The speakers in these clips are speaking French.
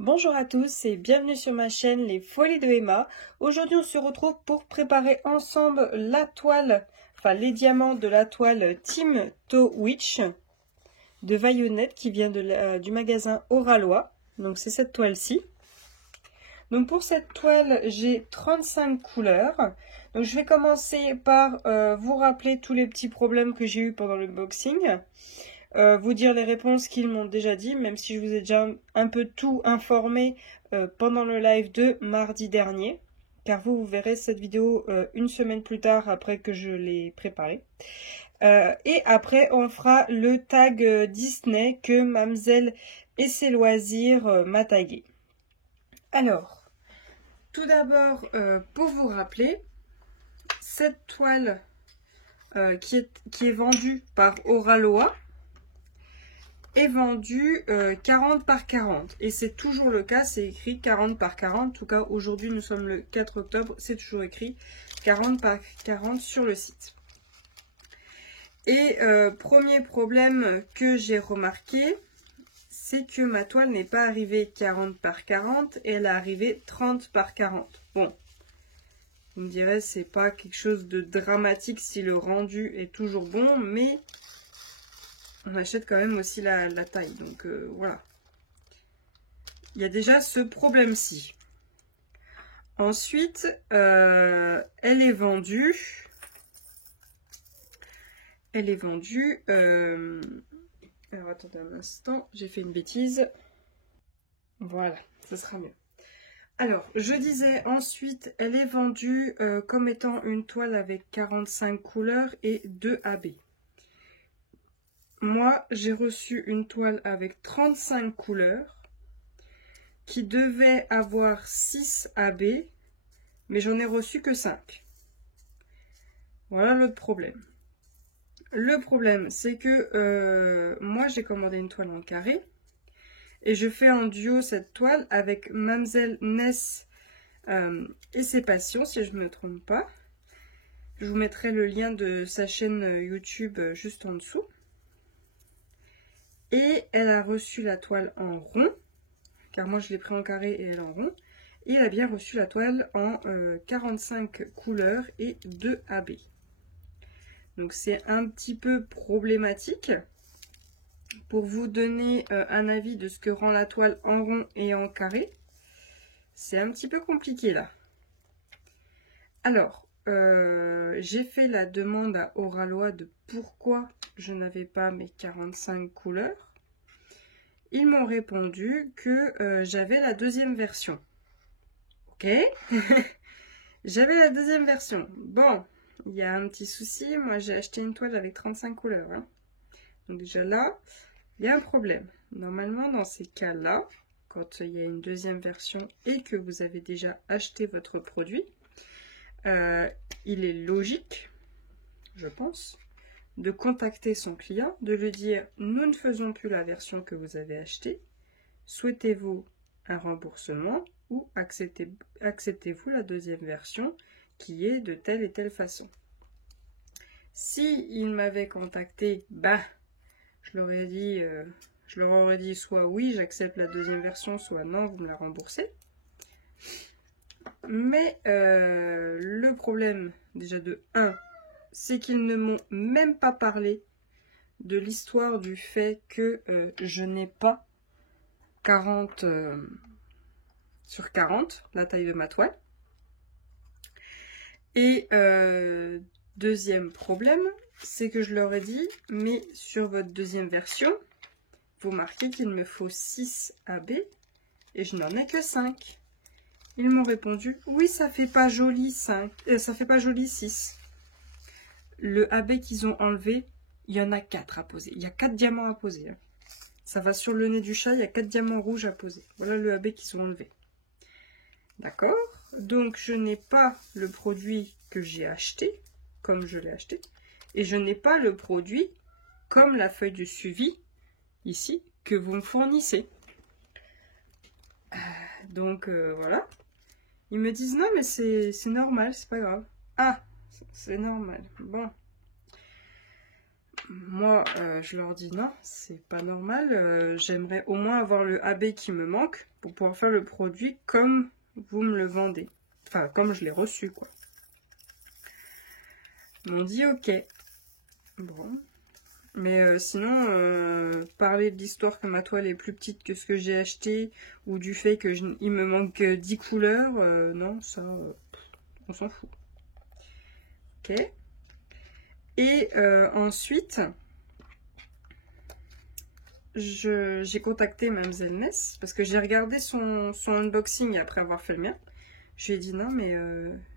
Bonjour à tous et bienvenue sur ma chaîne Les Folies de Emma. Aujourd'hui on se retrouve pour préparer ensemble la toile, enfin les diamants de la toile Team To Witch de Vionette qui vient du magasin Oralois. Donc c'est cette toile-ci. Donc pour cette toile j'ai 35 couleurs. Donc je vais commencer par vous rappeler tous les petits problèmes que j'ai eu pendant le unboxing. Vous dire les réponses qu'ils m'ont déjà dit, même si je vous ai déjà un peu tout informé pendant le live de mardi dernier, car vous verrez cette vidéo une semaine plus tard après que je l'ai préparée. Et après, on fera le tag Disney que Mamzelle et ses loisirs m'a tagué. Alors, tout d'abord, pour vous rappeler, cette toile qui est vendue par Oralois, est vendu 40 par 40 et c'est toujours le cas, c'est écrit 40 par 40, en tout cas aujourd'hui nous sommes le 4 octobre, c'est toujours écrit 40 par 40 sur le site. Et premier problème que j'ai remarqué, c'est que ma toile n'est pas arrivée 40 par 40 et elle est arrivée 30 par 40. Bon, vous me direz c'est pas quelque chose de dramatique si le rendu est toujours bon, mais on achète quand même aussi la taille, donc voilà. Il y a déjà ce problème-ci. Ensuite, elle est vendue. Alors attendez un instant, j'ai fait une bêtise. Voilà, ça sera mieux. Alors, je disais ensuite, elle est vendue comme étant une toile avec 45 couleurs et 2 AB. Moi, j'ai reçu une toile avec 35 couleurs qui devait avoir 6 AB, mais j'en ai reçu que 5. Voilà l'autre problème. Le problème, c'est que moi, j'ai commandé une toile en carré et je fais en duo cette toile avec Mamzelle Ness et ses passions, si je ne me trompe pas. Je vous mettrai le lien de sa chaîne YouTube juste en dessous. Et elle a reçu la toile en rond, car moi je l'ai pris en carré et elle en rond. Et elle a bien reçu la toile en 45 couleurs et 2 AB. Donc c'est un petit peu problématique. Pour vous donner un avis de ce que rend la toile en rond et en carré, c'est un petit peu compliqué là. Alors, j'ai fait la demande à Oralois de pourquoi je n'avais pas mes 45 couleurs. Ils m'ont répondu que j'avais la deuxième version. Ok. J'avais la deuxième version. Bon, il y a un petit souci. Moi, j'ai acheté une toile avec 35 couleurs. Hein. Donc déjà là, il y a un problème. Normalement, dans ces cas-là, quand il y a une deuxième version et que vous avez déjà acheté votre produit, il est logique, je pense, de contacter son client, de lui dire « Nous ne faisons plus la version que vous avez achetée. Souhaitez-vous un remboursement ou acceptez-vous la deuxième version qui est de telle et telle façon ?» Si il m'avait contacté, je leur aurais dit soit oui, j'accepte la deuxième version, soit non, vous me la remboursez. Mais le problème, déjà de 1, c'est qu'ils ne m'ont même pas parlé de l'histoire du fait que je n'ai pas 40 sur 40, la taille de ma toile. Et deuxième problème, c'est que je leur ai dit, mais sur votre deuxième version, vous marquez qu'il me faut 6 AB et je n'en ai que 5. Ils m'ont répondu, oui, ça fait pas joli 5, ça fait pas joli 6. Le AB qu'ils ont enlevé, il y en a 4 à poser. Il y a 4 diamants à poser. Hein. Ça va sur le nez du chat, il y a 4 diamants rouges à poser. Voilà le AB qu'ils ont enlevé. D'accord? Donc, je n'ai pas le produit que j'ai acheté, comme je l'ai acheté. Et je n'ai pas le produit, comme la feuille de suivi, ici, que vous me fournissez. Donc, voilà. Ils me disent, non, mais c'est normal, c'est pas grave. Ah, c'est normal. Bon. moi, je leur dis non, c'est pas normal. J'aimerais au moins avoir le AB qui me manque pour pouvoir faire le produit comme vous me le vendez. Enfin, comme je l'ai reçu, quoi. Ils m'ont dit ok. Bon. Mais sinon, parler de l'histoire que ma toile est plus petite que ce que j'ai acheté, ou du fait qu'il me manque 10 couleurs, non, ça, on s'en fout. Ok. Et ensuite, j'ai contacté Mademoiselle Ness, parce que j'ai regardé son unboxing après avoir fait le mien. Je lui ai dit non, mais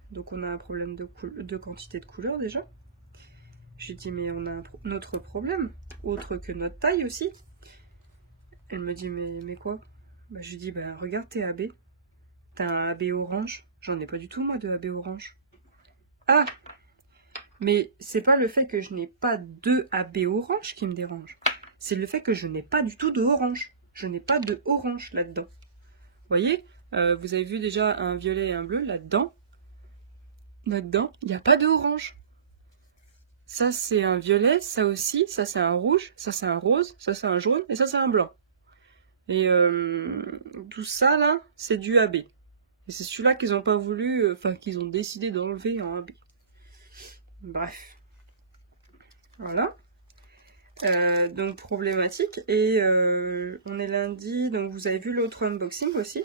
donc on a un problème de quantité de couleurs déjà. Je lui ai dit mais on a un autre problème, autre que notre taille aussi. Elle me dit mais quoi? Bah, je lui dis bah regarde tes AB. T'as un AB orange? J'en ai pas du tout moi de AB orange. Ah! Mais c'est pas le fait que je n'ai pas de AB orange qui me dérange. C'est le fait que je n'ai pas du tout de orange. Je n'ai pas de orange là-dedans. Vous voyez, vous avez vu déjà un violet et un bleu là-dedans. Là-dedans, il n'y a pas de orange. Ça, c'est un violet, ça aussi, ça, c'est un rouge, ça, c'est un rose, ça, c'est un jaune, et ça, c'est un blanc. Et tout ça, là, c'est du AB. Et c'est celui-là qu'ils n'ont pas voulu, enfin, qu'ils ont décidé d'enlever en AB. Bref. Voilà. Donc problématique. Et on est lundi, donc vous avez vu l'autre unboxing aussi.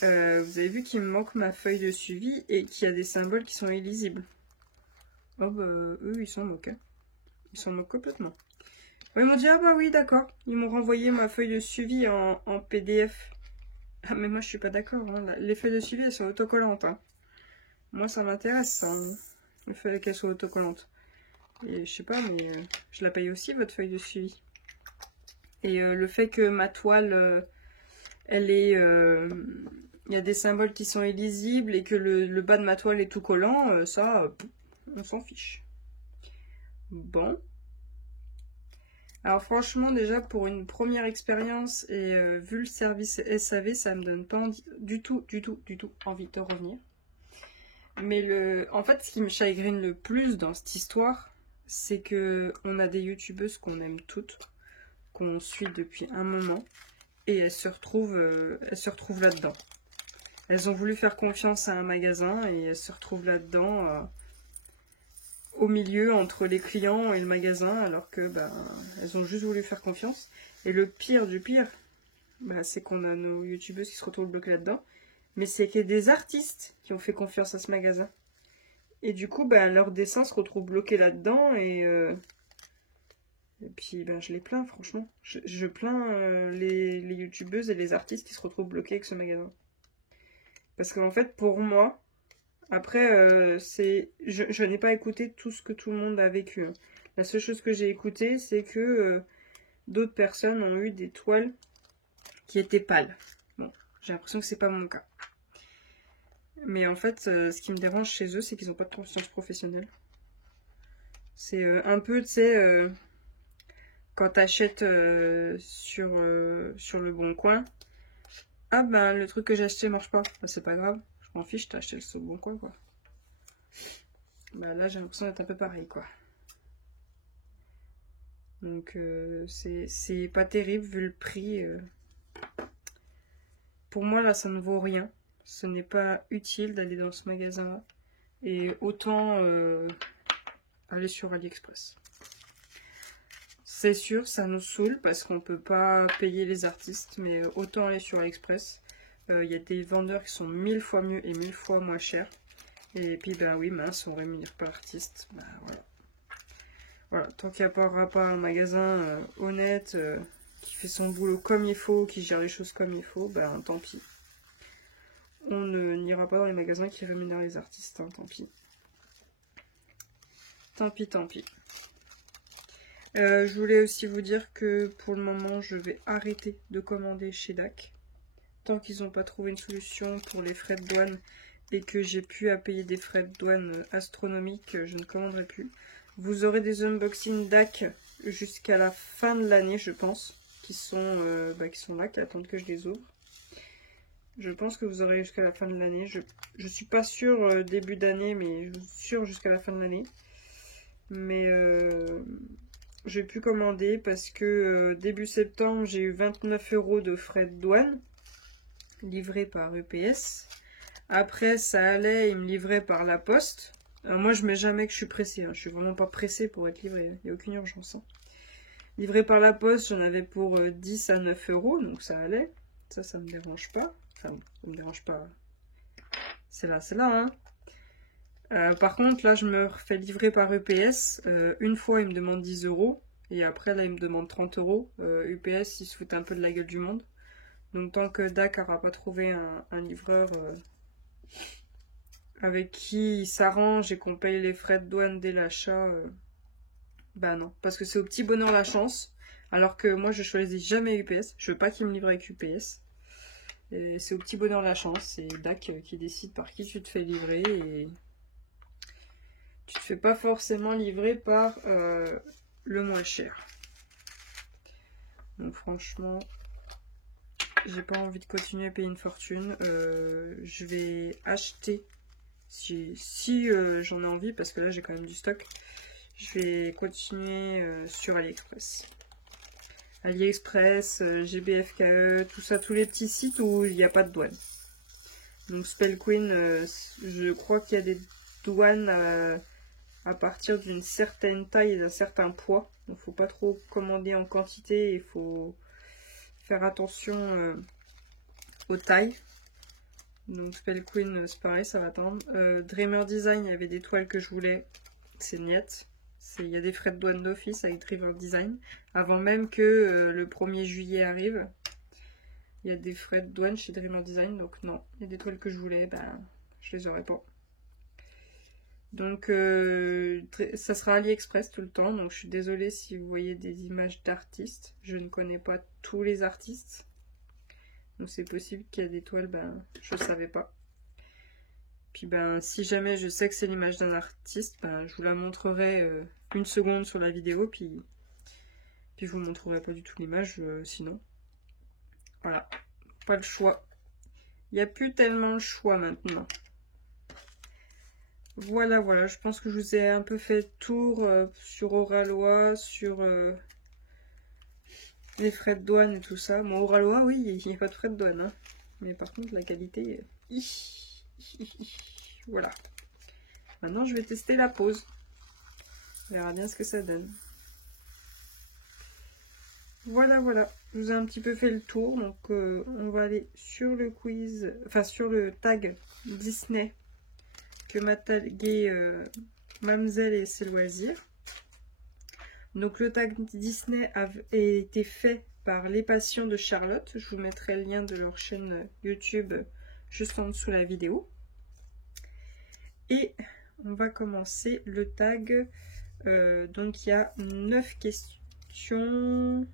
Vous avez vu qu'il me manque ma feuille de suivi et qu'il y a des symboles qui sont illisibles. Oh bah eux ils s'en moquent. Hein. Ils s'en moquent complètement. Ouais, ils m'ont dit ah bah oui d'accord. Ils m'ont renvoyé ma feuille de suivi en PDF. Ah mais moi je suis pas d'accord. Hein. Les feuilles de suivi elles sont autocollantes. Hein. Moi ça m'intéresse ça. Hein. Le fait qu'elles soient autocollantes. Et je sais pas, mais je la paye aussi, votre feuille de suivi. Et le fait que ma toile, elle est... il y a des symboles qui sont illisibles et que le bas de ma toile est tout collant, ça, on s'en fiche. Bon. Alors franchement, déjà, pour une première expérience, et vu le service SAV, ça me donne pas du tout envie de revenir. Mais en fait, ce qui me chagrine le plus dans cette histoire, c'est que on a des youtubeuses qu'on aime toutes, qu'on suit depuis un moment, et elles se retrouvent là-dedans. Elles ont voulu faire confiance à un magasin et elles se retrouvent là-dedans, au milieu entre les clients et le magasin, alors que bah, elles ont juste voulu faire confiance. Et le pire du pire, bah, c'est qu'on a nos youtubeuses qui se retrouvent bloquées là-dedans, mais c'est qu'il y a des artistes qui ont fait confiance à ce magasin. Et du coup, ben, leur dessin se retrouve bloqué là-dedans et puis ben, je les plains, franchement. Je plains les youtubeuses et les artistes qui se retrouvent bloqués avec ce magasin. Parce qu'en fait, pour moi, après, je n'ai pas écouté tout ce que tout le monde a vécu. Hein. La seule chose que j'ai écouté, c'est que d'autres personnes ont eu des toiles qui étaient pâles. Bon, j'ai l'impression que c'est pas mon cas. Mais en fait, ce qui me dérange chez eux, c'est qu'ils n'ont pas de conscience professionnelle. C'est un peu, tu sais, quand t'achètes sur le bon coin, ah ben le truc que j'ai acheté marche pas. Ben, c'est pas grave, je m'en fiche, t'as acheté le bon coin quoi. Ben là j'ai l'impression d'être un peu pareil quoi. Donc c'est pas terrible vu le prix. Pour moi là ça ne vaut rien. Ce n'est pas utile d'aller dans ce magasin-là. Et autant aller sur AliExpress. C'est sûr, ça nous saoule parce qu'on peut pas payer les artistes. Mais autant aller sur AliExpress. Il y a des vendeurs qui sont 1000 fois mieux et 1000 fois moins chers. Et puis ben oui, mince, on rémunère pas l'artiste. Ben voilà. Voilà, tant qu'il n'y aura pas un magasin honnête, qui fait son boulot comme il faut, qui gère les choses comme il faut, ben tant pis. On n'ira pas dans les magasins qui rémunèrent les artistes, hein, tant pis. Tant pis, tant pis. Je voulais aussi vous dire que pour le moment, je vais arrêter de commander chez DAC. Tant qu'ils n'ont pas trouvé une solution pour les frais de douane et que j'ai pu à payer des frais de douane astronomiques, je ne commanderai plus. Vous aurez des unboxings DAC jusqu'à la fin de l'année, je pense, qui sont là, qui attendent que je les ouvre. Je pense que vous aurez jusqu'à la fin de l'année. Je suis pas sûre début d'année, mais je suis sûre jusqu'à la fin de l'année. Mais j'ai pu commander parce que début septembre, j'ai eu 29 € de frais de douane livrés par UPS. Après, ça allait, ils me livraient par la poste. Alors moi, je mets jamais que je suis pressée. Hein. Je suis vraiment pas pressée pour être livrée. Il n'y a aucune urgence. Hein. Livré par la poste, j'en avais pour 10 à 9 €. Donc ça allait. Ça me dérange pas. Enfin, ça me dérange pas. C'est là, hein. Par contre, là, je me fais livrer par UPS. Une fois, il me demande 10 €. Et après, là, il me demande 30 €. UPS, ils se foutent un peu de la gueule du monde. Donc, tant que DAC n'aura pas trouvé un livreur avec qui il s'arrange et qu'on paye les frais de douane dès l'achat, bah non. Parce que c'est au petit bonheur la chance. Alors que moi, je choisis jamais UPS. Je veux pas qu'il me livre avec UPS. C'est au petit bonheur la chance. C'est DAC qui décide par qui tu te fais livrer. Et tu te fais pas forcément livrer par le moins cher. Donc franchement, j'ai pas envie de continuer à payer une fortune. Je vais acheter si j'en ai envie, parce que là j'ai quand même du stock. Je vais continuer sur AliExpress. AliExpress, GBFKE, tout ça, tous les petits sites où il n'y a pas de douane. Donc Spellqueen, je crois qu'il y a des douanes à partir d'une certaine taille et d'un certain poids. Donc faut pas trop commander en quantité, il faut faire attention aux tailles. Donc Spellqueen, c'est pareil, ça va attendre. Dreamer Design, il y avait des toiles que je voulais, c'est niet. Il y a des frais de douane d'office avec Dreamer Design. Avant même que le 1er juillet arrive, il y a des frais de douane chez Dreamer Design. Donc non, il y a des toiles que je voulais, ben je les aurais pas. Donc ça sera AliExpress tout le temps. Donc je suis désolée si vous voyez des images d'artistes. Je ne connais pas tous les artistes. Donc c'est possible qu'il y a des toiles, ben je ne savais pas. Puis ben si jamais je sais que c'est l'image d'un artiste, ben je vous la montrerai une seconde sur la vidéo, puis je vous montrerai pas du tout l'image sinon. Voilà, pas le choix. Il n'y a plus tellement le choix maintenant. Voilà, je pense que je vous ai un peu fait le tour sur Oralois, sur les frais de douane et tout ça. Bon, Oralois, oui, il n'y a pas de frais de douane, hein. Mais par contre, la qualité... Voilà. Maintenant, je vais tester la pose. On verra bien ce que ça donne. Voilà. Je vous ai un petit peu fait le tour. Donc, on va aller sur le quiz, enfin, sur le tag Disney que m'a tagué Mamzelle et ses loisirs. Donc, le tag Disney a été fait par Les Passions de Charlotte. Je vous mettrai le lien de leur chaîne YouTube juste en dessous de la vidéo. Et on va commencer le tag. Donc il y a 9 questions.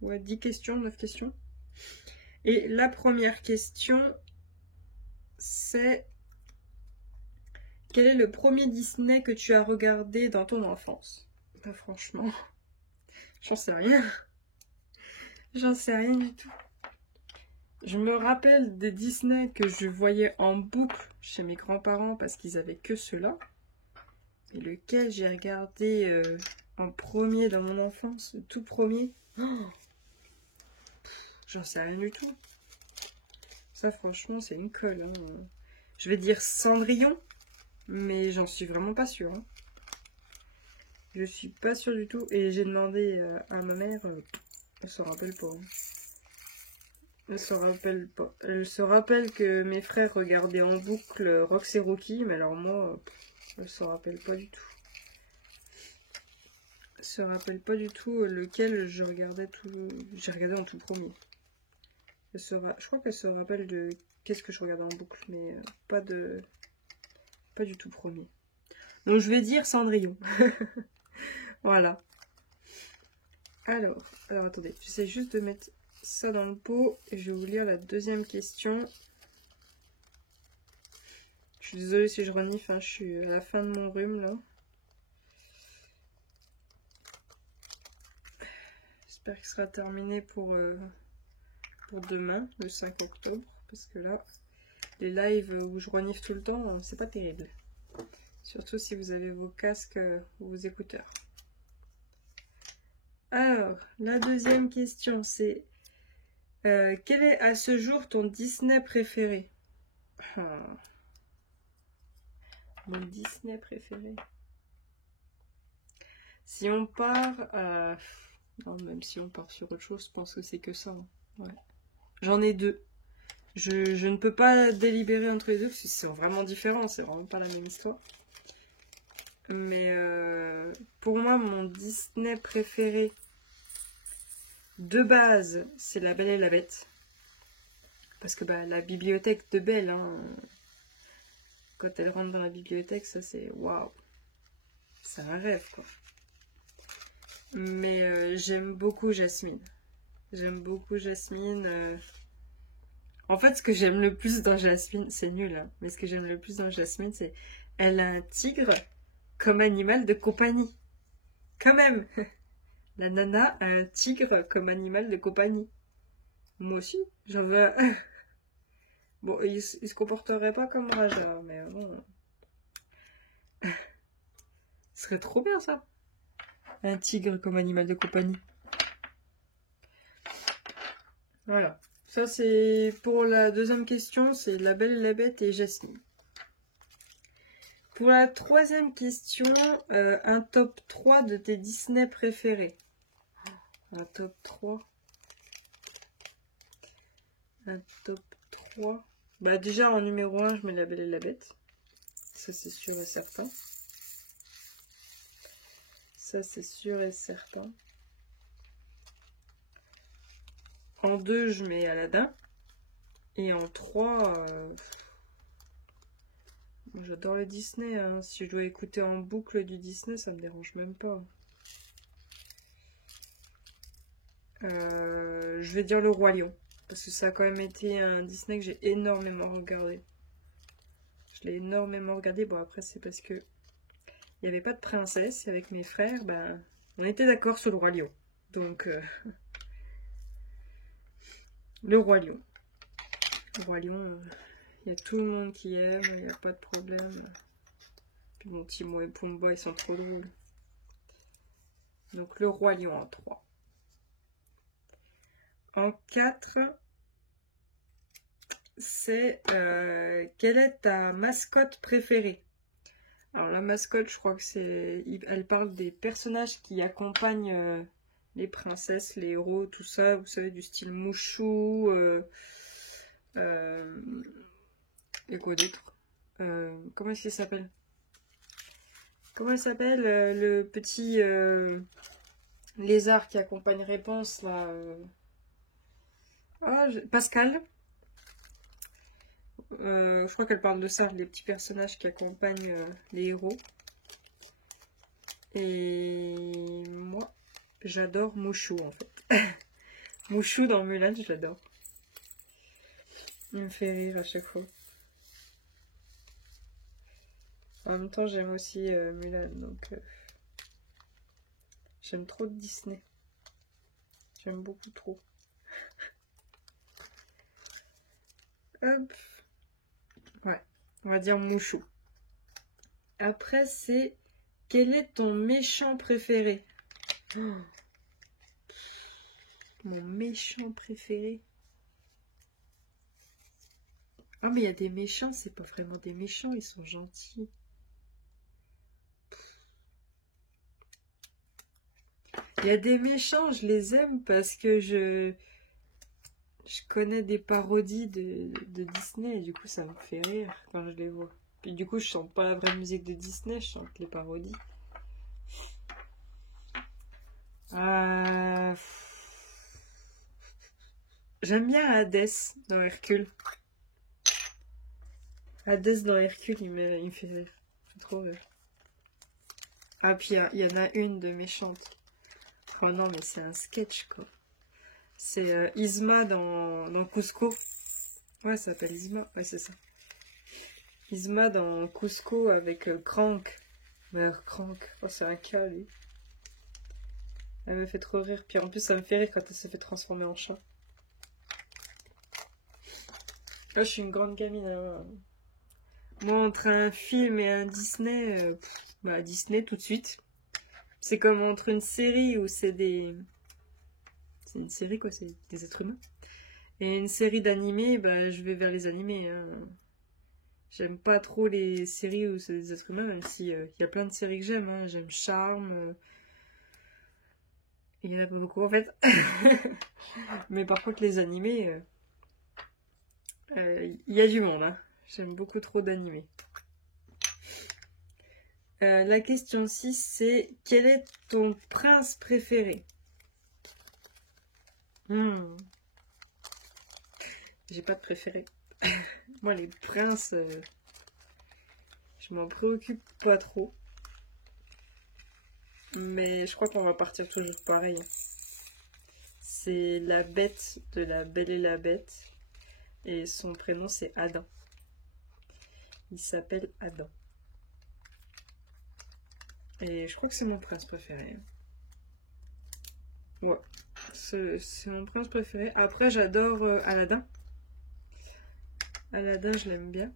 Ouais, 10 questions, 9 questions. Et la première question, c'est: quel est le premier Disney que tu as regardé dans ton enfance? Bah, franchement, j'en sais rien. J'en sais rien du tout. Je me rappelle des Disney que je voyais en boucle chez mes grands-parents parce qu'ils avaient que ceux-là. Et lequel j'ai regardé en premier dans mon enfance, le tout premier, oh, j'en sais rien du tout. Ça franchement c'est une colle. Hein. Je vais dire Cendrillon, mais j'en suis vraiment pas sûre. Hein. Je suis pas sûre du tout. Et j'ai demandé à ma mère, elle se rappelle pas. Hein. Elle se rappelle pas. Elle se rappelle que mes frères regardaient en boucle Rox et Rocky, mais alors moi, elle se rappelle pas du tout. Elle se rappelle pas du tout lequel je regardais tout. J'ai regardé en tout premier. Je crois qu'elle se rappelle de qu'est-ce que je regardais en boucle, mais pas du tout premier. Donc je vais dire Cendrillon. Voilà. Alors attendez, j'essaie juste de mettre ça dans le pot et je vais vous lire la deuxième question. Je suis désolée si je renifle, hein, je suis à la fin de mon rhume là. J'espère qu'il sera terminé pour demain, le 5 octobre, parce que là, les lives où je renifle tout le temps, c'est pas terrible. Surtout si vous avez vos casques ou vos écouteurs. Alors, la deuxième question, c'est quel est à ce jour ton Disney préféré? Mon Disney préféré. Si on part... non, même si on part sur autre chose, je pense que c'est que ça. Hein. Ouais. J'en ai deux. Je ne peux pas délibérer entre les deux parce qu'ils sont vraiment différents, c'est vraiment pas la même histoire. Mais pour moi, mon Disney préféré de base, c'est La Belle et la Bête. Parce que bah, la bibliothèque de Belle, hein, quand elle rentre dans la bibliothèque, ça c'est waouh. C'est un rêve quoi. Mais j'aime beaucoup Jasmine. J'aime beaucoup Jasmine. En fait, ce que j'aime le plus dans Jasmine, c'est nul, hein, mais ce que j'aime le plus dans Jasmine, c'est elle a un tigre comme animal de compagnie. Quand même, la nana a un tigre comme animal de compagnie. Moi aussi, j'en veux. Bon, il se comporterait pas comme Raja, mais bon. Ce serait trop bien ça. Un tigre comme animal de compagnie. Voilà. Ça, c'est pour la deuxième question, c'est La Belle et la Bête et Jasmine. Pour la troisième question, un top 3 de tes Disney préférés. Un top 3. Un top 3. Bah déjà, en numéro 1, je mets La Belle et la Bête. Ça, c'est sûr et certain. Ça, c'est sûr et certain. En 2, je mets Aladdin. Et en 3, j'adore le Disney. Hein. Si je dois écouter en boucle du Disney, ça me dérange même pas. Je vais dire Le Roi Lion. Parce que ça a quand même été un Disney que j'ai énormément regardé. Je l'ai énormément regardé. Bon, après, c'est parce que il n'y avait pas de princesse. Et avec mes frères, ben, on était d'accord sur Le Roi Lion. Donc, Le Roi Lion. Le Roi Lion, il y a tout le monde qui aime, il n'y a pas de problème. Puis mon Timon et Pumba, ils sont trop drôles. Donc, Le Roi Lion en 3. En 4, c'est quelle est ta mascotte préférée? Alors la mascotte, je crois que c'est... Elle parle des personnages qui accompagnent les princesses, les héros, tout ça. Vous savez, du style Mouchou. Et quoi d'autre? Comment est-ce qu'il s'appelle? Comment il s'appelle le petit lézard qui accompagne Réponse là Pascal. Je crois qu'elle parle de ça, les petits personnages qui accompagnent les héros. Et moi, j'adore Mouchou en fait. Mouchou dans Mulan, j'adore. Il me fait rire à chaque fois. En même temps, j'aime aussi Mulan, donc j'aime trop Disney. J'aime beaucoup trop. Hop. Ouais, on va dire Mouchou. Après, c'est quel est ton méchant préféré? Oh. Mon méchant préféré. Ah, mais il y a des méchants, c'est pas vraiment des méchants, ils sont gentils. Il y a des méchants, je les aime parce que je connais des parodies de Disney et du coup ça me fait rire quand je les vois. Puis du coup je chante pas la vraie musique de Disney, je chante les parodies. J'aime bien Hadès dans Hercule. Hadès dans Hercule, il me fait rire. Il me fait trop rire. Ah, puis il y en a une de méchante. Oh non, mais c'est un sketch, quoi. C'est Yzma dans Cusco. Ouais, ça s'appelle Yzma. Ouais, c'est ça. Yzma dans Cusco avec Crank. Mère Crank. Oh, c'est un cas, lui. Elle me fait trop rire. Puis en plus, ça me fait rire quand elle se fait transformer en chat. Là, je suis une grande gamine. Alors. Moi, entre un film et un Disney, bah Disney tout de suite. C'est comme entre une série où c'est des... C'est une série quoi, c'est des êtres humains. Et une série d'animés, bah je vais vers les animés. Hein. J'aime pas trop les séries où c'est des êtres humains, même si y a plein de séries que j'aime. Hein. J'aime Charme. Il y en a pas beaucoup en fait. Mais par contre les animés, y a du monde. Hein. J'aime beaucoup trop d'animés. La question 6, c'est quel est ton prince préféré? J'ai pas de préféré. Moi, les princes, je m'en préoccupe pas trop. Mais je crois qu'on va partir toujours pareil. C'est la bête de La Belle et la Bête. Et son prénom, c'est Adam. Il s'appelle Adam. Et je crois que c'est mon prince préféré. Ouais, c'est mon prince préféré. Après, j'adore Aladdin. Aladdin, je l'aime bien.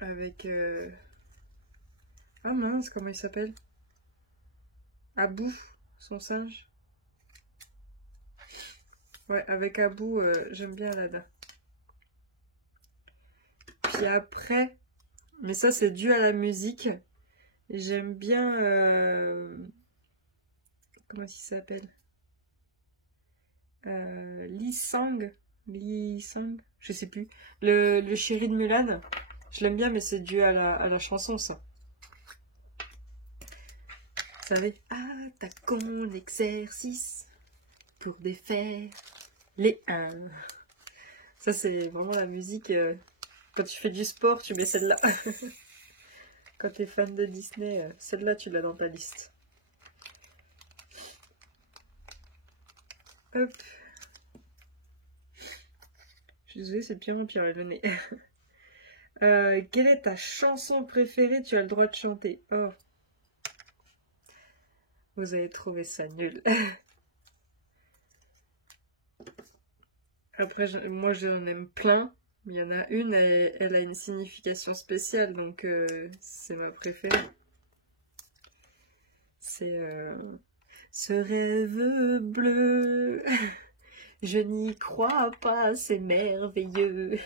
Avec... Ah mince, comment il s'appelle? Abou, son singe. Ouais, avec Abou, j'aime bien Aladdin. Puis après... Mais ça, c'est dû à la musique. J'aime bien... Comment il s'appelle? Lee Sang. Je sais plus. Le chéri de Mulan. Je l'aime bien, mais c'est dû à la chanson, ça. Vous savez, attaquons l'exercice pour défaire les 1. Ça, c'est vraiment la musique. Quand tu fais du sport, tu mets celle-là. Quand tu es fan de Disney, celle-là, tu l'as dans ta liste. Hop. Je suis désolée, c'est de pire en pire le nez. Quelle est ta chanson préférée? Tu as le droit de chanter. Oh. Vous avez trouvé ça nul. Après, moi j'en aime plein. Il y en a une, elle a une signification spéciale, donc c'est ma préférée. C'est ce rêve bleu, je n'y crois pas, c'est merveilleux.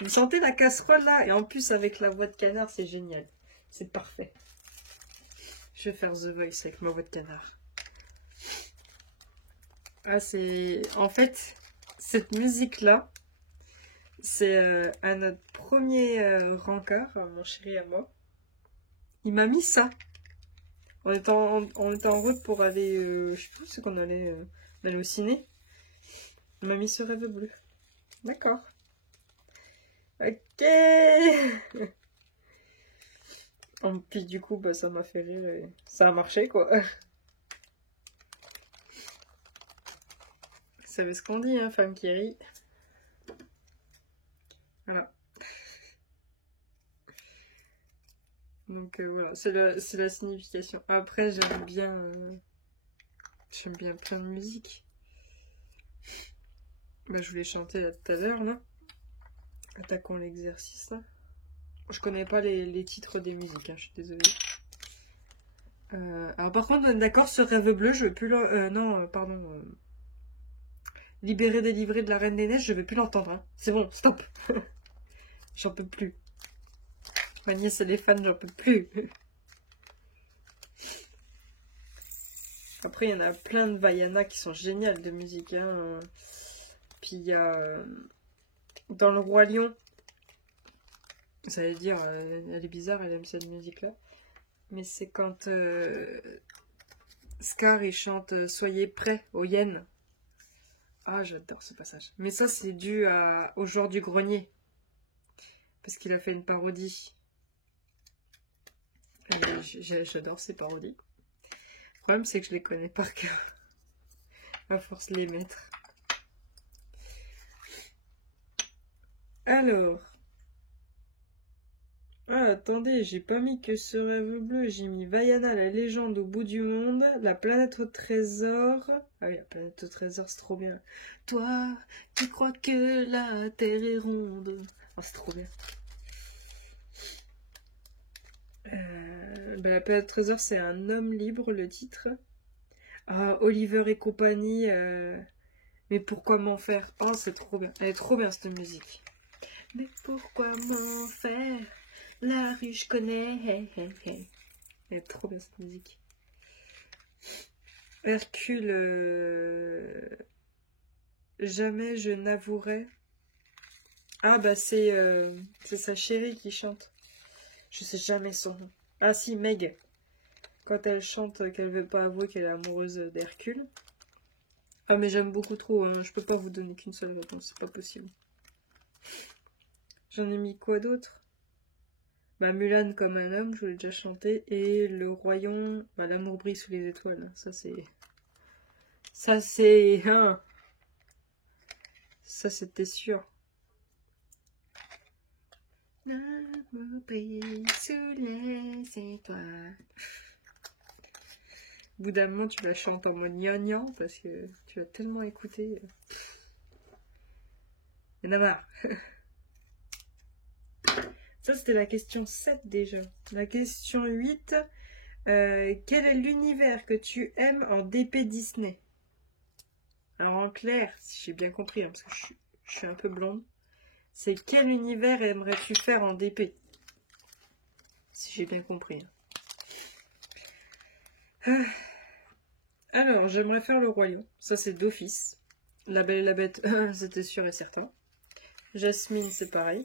Vous sentez la casserole là? Et en plus avec la voix de canard, c'est génial. C'est parfait. Je vais faire The Voice avec ma voix de canard. Ah, c'est... En fait, cette musique-là, c'est à notre premier rencard, mon chéri à moi. Il m'a mis ça. On était en route pour aller... je sais plus, c'est qu'on allait au ciné. Il m'a mis ce rêve bleu. D'accord. Ok. Puis du coup, bah, ça m'a fait rire et ça a marché, quoi. Vous savez ce qu'on dit, hein, femme qui rit. Voilà. Donc voilà, c'est la signification. Après, j'aime bien plein de musique. Bah, je voulais chanter là tout à l'heure, là. Attaquons l'exercice, là. Je connais pas les titres des musiques, hein, je suis désolée. Alors par contre, d'accord, ce rêve bleu, je veux plus non, pardon. Libéré, délivré de la Reine des Neiges, je veux plus l'entendre. Hein. C'est bon, stop. J'en peux plus. Ma nièce et les fans, j'en peux plus. Après, il y en a plein de Vaiana qui sont géniales de musique. Hein. Puis il y a... dans Le Roi Lion. Ça veut dire, elle est bizarre, elle aime cette musique-là. Mais c'est quand Scar, il chante Soyez prêts aux hyènes. Ah, j'adore ce passage. Mais ça, c'est dû au joueur du grenier. Parce qu'il a fait une parodie. J'adore ces parodies. Le problème, c'est que je les connais par cœur. À force de les mettre. Alors. Ah, attendez, j'ai pas mis que ce rêve bleu, j'ai mis Vaiana, la légende au bout du monde, la planète au trésor. Ah oui, la planète au trésor, c'est trop bien. Toi, tu crois que la terre est ronde. Ah, c'est trop bien. La planète au trésor, c'est un homme libre, le titre. Ah, Oliver et compagnie. Mais pourquoi m'en faire? Oh, c'est trop bien. Elle est trop bien, cette musique. Mais pourquoi m'en faire? La rue, je connais. Hey, hey, hey. Elle est trop bien, cette musique. Hercule. Jamais je n'avouerai. Ah, bah, c'est sa chérie qui chante. Je sais jamais son nom. Ah, si, Meg. Quand elle chante qu'elle veut pas avouer qu'elle est amoureuse d'Hercule. Ah, mais j'aime beaucoup trop, hein. Je peux pas vous donner qu'une seule réponse, c'est pas possible. J'en ai mis quoi d'autre? Bah, Mulan comme un homme, je vous l'ai déjà chanté. Et Le Royaume, bah, l'amour brille sous les étoiles. Ça, c'est... Ça, c'est... Hein. Ça, c'était sûr. L'amour brille sous les étoiles. Au bout d'un moment, tu la chantes en mode gnangnan parce que tu l'as tellement écouté. Il y en a marre. Ça, c'était la question 7 déjà. La question 8. Quel est l'univers que tu aimes en DP Disney? Alors en clair, si j'ai bien compris, hein, parce que je suis un peu blonde, c'est quel univers aimerais-tu faire en DP? Si j'ai bien compris. Hein. Alors, j'aimerais faire le Roi Lion. Ça, c'est d'office. La Belle et la Bête, c'était sûr et certain. Jasmine, c'est pareil.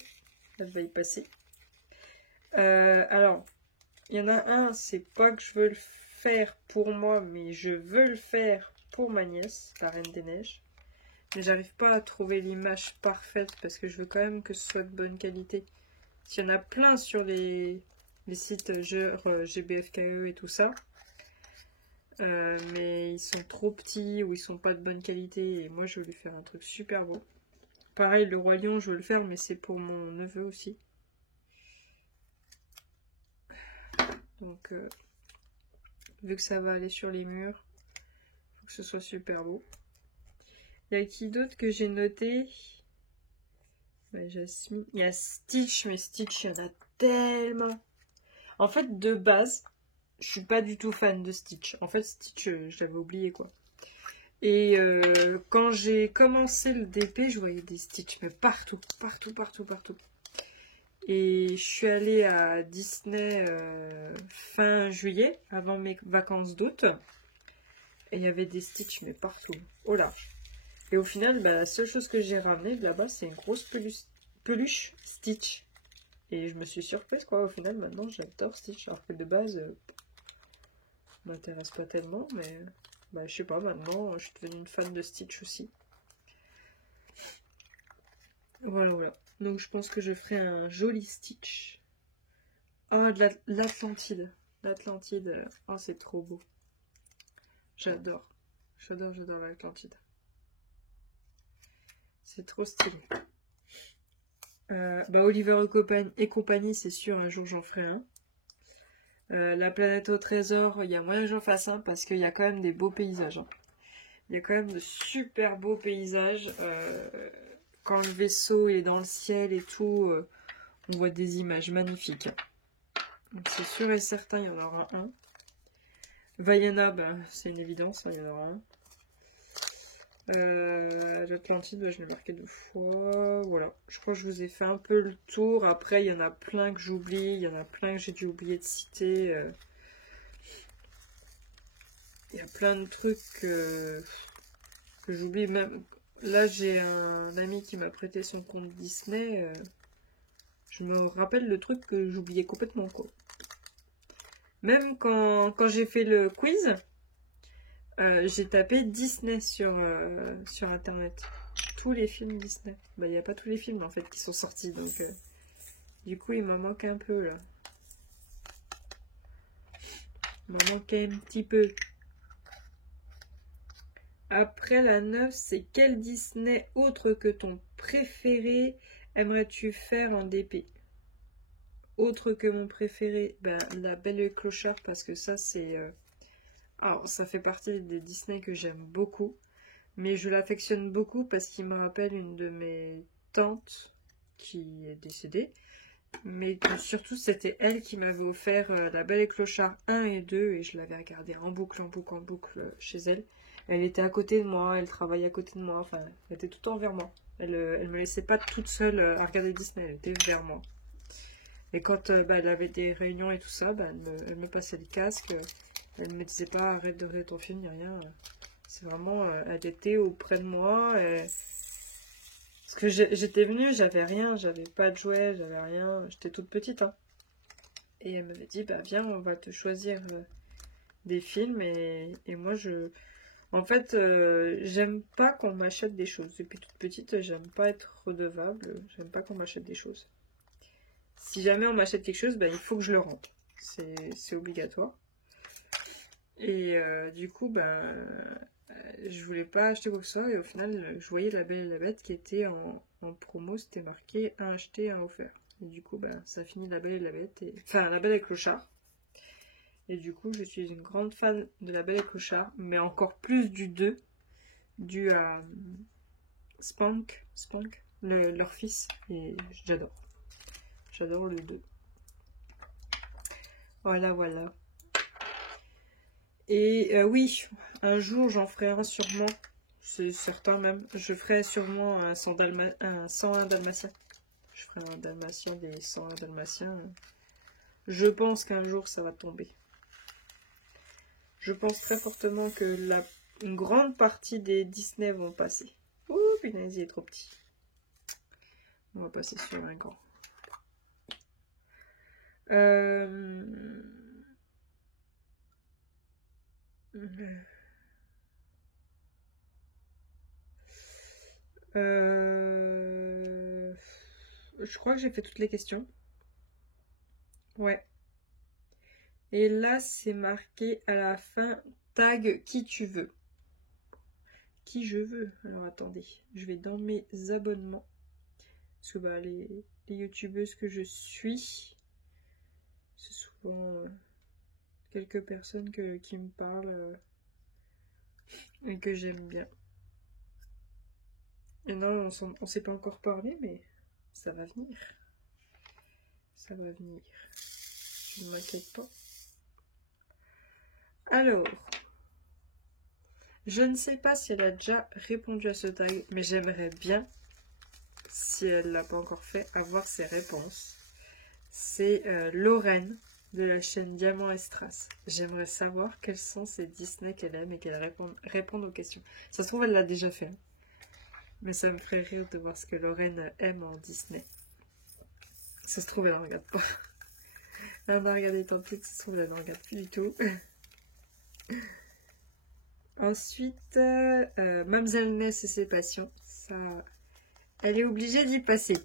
Elle va y passer. Alors, il y en a un, c'est pas que je veux le faire pour moi, mais je veux le faire pour ma nièce, la Reine des Neiges. Mais j'arrive pas à trouver l'image parfaite parce que je veux quand même que ce soit de bonne qualité. Il y en a plein sur les sites genre GBFKE et tout ça. Mais ils sont trop petits ou ils sont pas de bonne qualité et moi je veux lui faire un truc super beau. Pareil, le Roi Lion, je veux le faire, mais c'est pour mon neveu aussi. Donc, vu que ça va aller sur les murs, faut que ce soit super beau. Il y a qui d'autre que j'ai noté? Jasmine. Il y a Stitch, mais Stitch, il y en a tellement. En fait, de base, je suis pas du tout fan de Stitch. En fait, Stitch, je l'avais oublié, quoi. Et quand j'ai commencé le DP, je voyais des Stitch, mais partout, partout, partout, partout. Et je suis allée à Disney fin juillet, avant mes vacances d'août. Et il y avait des Stitch, mais partout, au large. Et au final, bah, la seule chose que j'ai ramenée de là-bas, c'est une grosse peluche Stitch. Et je me suis surprise, quoi. Au final, maintenant, j'adore Stitch. Alors que de base, m'intéresse pas tellement, mais bah, je sais pas, maintenant, je suis devenue une fan de Stitch aussi. Voilà, voilà. Donc, je pense que je ferai un joli Stitch. Oh, de l'Atlantide. L'Atlantide, oh, c'est trop beau. J'adore. J'adore, j'adore l'Atlantide. C'est trop stylé. Bah, Oliver et compagnie, c'est sûr, un jour j'en ferai un. La planète au trésor, il y a moyen que j'en fasse un parce qu'il y a quand même des beaux paysages. Hein. Il y a quand même de super beaux paysages. Quand le vaisseau est dans le ciel et tout, on voit des images magnifiques. Donc c'est sûr et certain, il y en aura un. Vaiana, ben, c'est une évidence, hein, il y en aura un. L'Atlantide, bah, je l'ai marqué 2 fois. Voilà, je crois que je vous ai fait un peu le tour. Après, il y en a plein que j'oublie. Il y en a plein que j'ai dû oublier de citer. Il y a plein de trucs que j'oublie. Même là, j'ai un ami qui m'a prêté son compte Disney. Je me rappelle le truc que j'oubliais complètement, quoi. Même quand j'ai fait le quiz, j'ai tapé Disney sur internet. Tous les films Disney. Bah, il n'y a pas tous les films en fait qui sont sortis, donc du coup il m'en manque un peu là. Il m'en manque un petit peu. Après la 9, c'est quel Disney autre que ton préféré aimerais-tu faire en DP? autre que mon préféré, ben, La Belle et le Clochard, parce que ça c'est... Alors ça fait partie des Disney que j'aime beaucoup, mais je l'affectionne beaucoup parce qu'il me rappelle une de mes tantes qui est décédée, mais que surtout c'était elle qui m'avait offert La Belle et le Clochard 1 et 2, et je l'avais regardé en boucle, en boucle, en boucle chez elle. Elle était à côté de moi, elle travaillait à côté de moi, enfin elle était tout le temps vers moi. Elle me laissait pas toute seule à regarder Disney, elle était vers moi. Et quand bah, elle avait des réunions et tout ça, bah, elle me passait le casque. Elle me disait pas arrête de regarder ton film, ni rien. C'est vraiment, elle était auprès de moi. Parce que j'étais venue, j'avais rien, j'avais pas de jouets, j'avais rien. J'étais toute petite. Hein. Et elle m'avait dit, bah viens, on va te choisir des films. Et moi, en fait, j'aime pas qu'on m'achète des choses. Depuis toute petite, j'aime pas être redevable. J'aime pas qu'on m'achète des choses. Si jamais on m'achète quelque chose, ben, il faut que je le rende. C'est obligatoire. Et du coup, je voulais pas acheter quoi que ce soit. Et au final, je voyais La Belle et la Bête qui était en promo. C'était marqué un acheté, un offert. Et du coup, ça finit La Belle et la Bête. Enfin, La Belle et le Clochard. Et du coup, je suis une grande fan de La Belle et le Clochard. Mais encore plus du 2. Dû à Spank, leur fils. Et j'adore. J'adore le 2. Voilà, voilà. Et oui, un jour j'en ferai un sûrement. C'est certain même. Je ferai sûrement un 101 dalmatien. Je ferai un dalmatien des 101 dalmatiens. Je pense qu'un jour ça va tomber. Je pense très fortement que une grande partie des Disney vont passer. Ouh, punaise, il est trop petit. On va passer sur un grand. Je crois que j'ai fait toutes les questions. Ouais. Et là, c'est marqué à la fin, tag qui tu veux. Qui je veux. Alors attendez, je vais dans mes abonnements. Parce que les youtubeuses que je suis, c'est souvent quelques personnes qui me parlent et que j'aime bien. Et non, on s'est pas encore parlé, mais ça va venir. Ça va venir. Je ne m'inquiète pas. Alors, je ne sais pas si elle a déjà répondu à ce tag, mais j'aimerais bien, si elle ne l'a pas encore fait, avoir ses réponses. C'est Lorraine de la chaîne Diamant et Strass. J'aimerais savoir quels sont ces Disney qu'elle aime et qu'elle réponde aux questions. Ça se trouve, elle l'a déjà fait. Hein. Mais ça me ferait rire de voir ce que Lorraine aime en Disney. Ça se trouve, elle ne regarde pas. Elle en a regardé tantôt, ça se trouve, elle ne regarde plus du tout. Ensuite, Mamselle Ness et ses passions. Ça, elle est obligée d'y passer.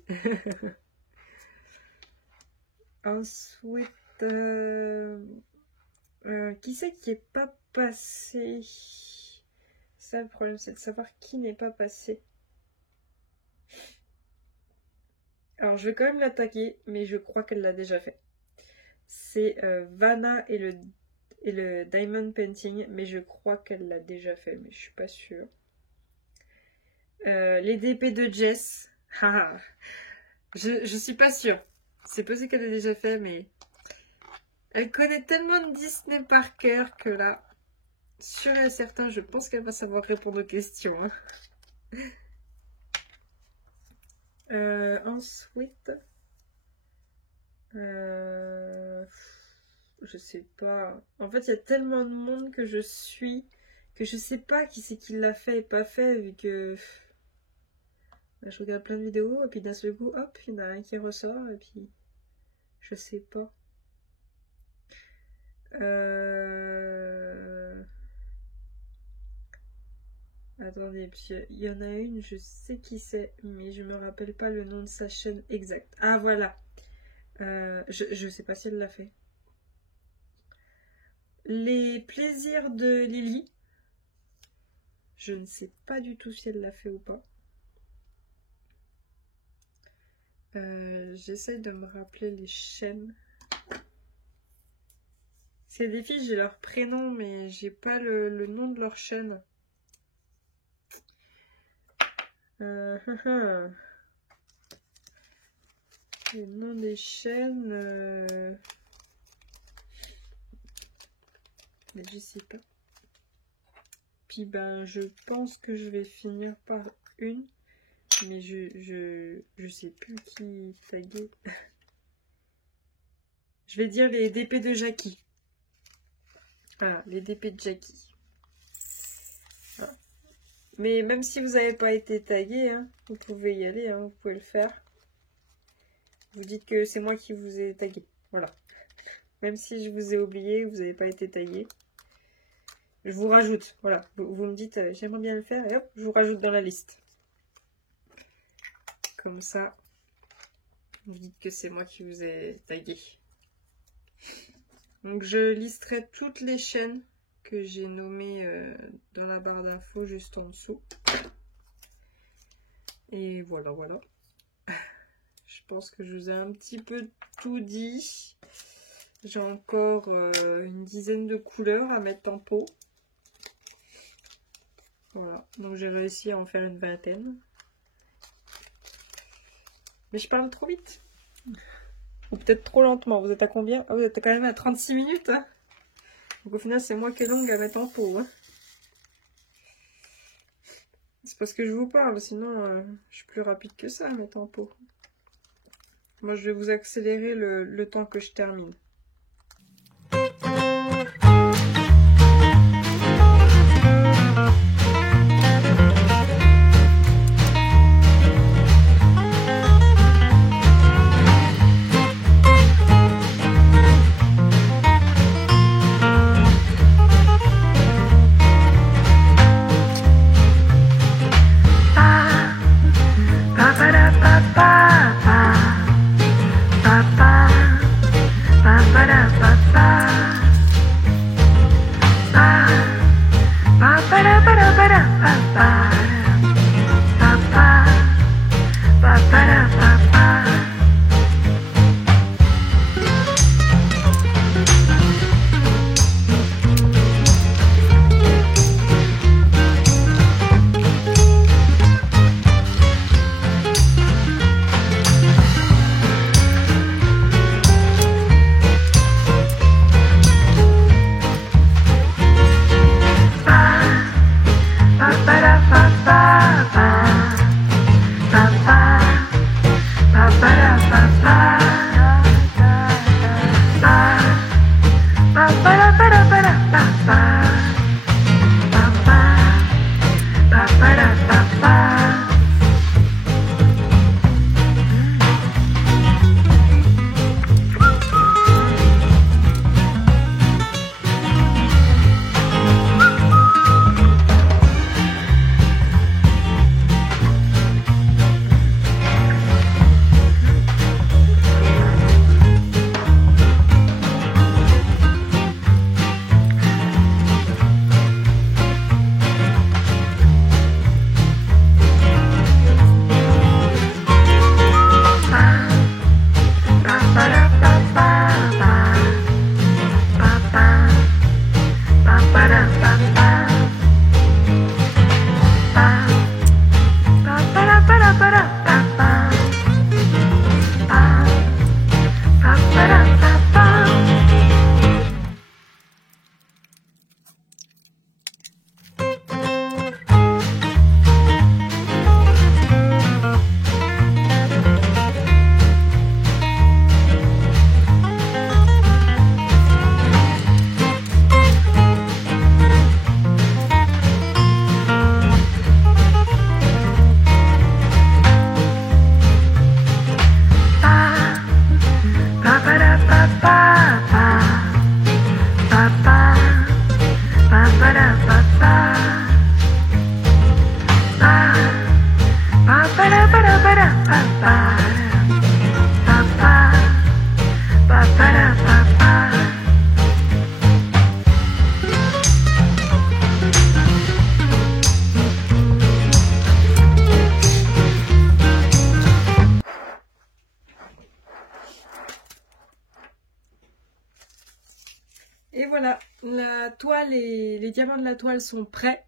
Ensuite, qui c'est qui n'est pas passé? Ça, le problème, c'est de savoir qui n'est pas passé. Alors, je vais quand même l'attaquer, mais je crois qu'elle l'a déjà fait. C'est Vanna et le Diamond Painting, mais je crois qu'elle l'a déjà fait, mais je suis pas sûre. Les DP de Jess. Je suis pas sûre. C'est possible qu'elle ait déjà fait, mais elle connaît tellement de Disney par cœur que là, sûr et certain, je pense qu'elle va savoir répondre aux questions. Hein. Ensuite, je sais pas. En fait, il y a tellement de monde que je suis que je sais pas qui c'est qui l'a fait et pas fait, vu que je regarde plein de vidéos et puis d'un seul coup, hop, il y en a un qui ressort et puis je sais pas. Attendez, puis il y en a une, je sais qui c'est, mais je me rappelle pas le nom de sa chaîne exacte. Ah voilà. Je sais pas si elle l'a fait. Les plaisirs de Lily. Je ne sais pas du tout si elle l'a fait ou pas. J'essaye de me rappeler les chaînes. C'est des filles, j'ai leur prénom, mais j'ai pas le nom de leur chaîne. Le nom des chaînes... Mais je sais pas. Puis ben, je pense que je vais finir par une. Mais je sais plus qui taguer. Je vais dire les DP de Jackie. Voilà, les DP de Jackie. Voilà. Mais même si vous n'avez pas été tagué, hein, vous pouvez y aller, hein, vous pouvez le faire. Vous dites que c'est moi qui vous ai tagué. Voilà. Même si je vous ai oublié, vous n'avez pas été tagué. Je vous rajoute. Voilà. Vous me dites, j'aimerais bien le faire. Et hop, je vous rajoute dans la liste. Comme ça, vous dites que c'est moi qui vous ai tagué. Donc je listerai toutes les chaînes que j'ai nommées dans la barre d'infos juste en dessous. Et voilà, voilà. Je pense que je vous ai un petit peu tout dit. J'ai encore une dizaine de couleurs à mettre en pot. Voilà, donc j'ai réussi à en faire une vingtaine. Mais je parle trop vite. Ou peut-être trop lentement. Vous êtes à combien? Ah, vous êtes quand même à 36 minutes. Hein. Donc au final, c'est moi qui est longue à mettre en pot. Hein. C'est parce que je vous parle. Sinon, je suis plus rapide que ça à mettre en pot. Moi, je vais vous accélérer le temps que je termine. voilà, la toile et les diamants de la toile sont prêts.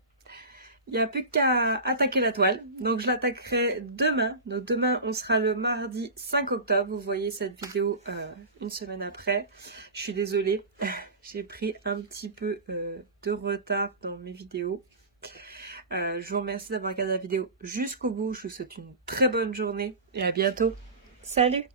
Il n'y a plus qu'à attaquer la toile. Donc je l'attaquerai demain. Donc demain on sera le mardi 5 octobre. Vous voyez cette vidéo une semaine après. Je suis désolée. J'ai pris un petit peu de retard dans mes vidéos. Je vous remercie d'avoir regardé la vidéo jusqu'au bout. Je vous souhaite une très bonne journée et à bientôt. Salut!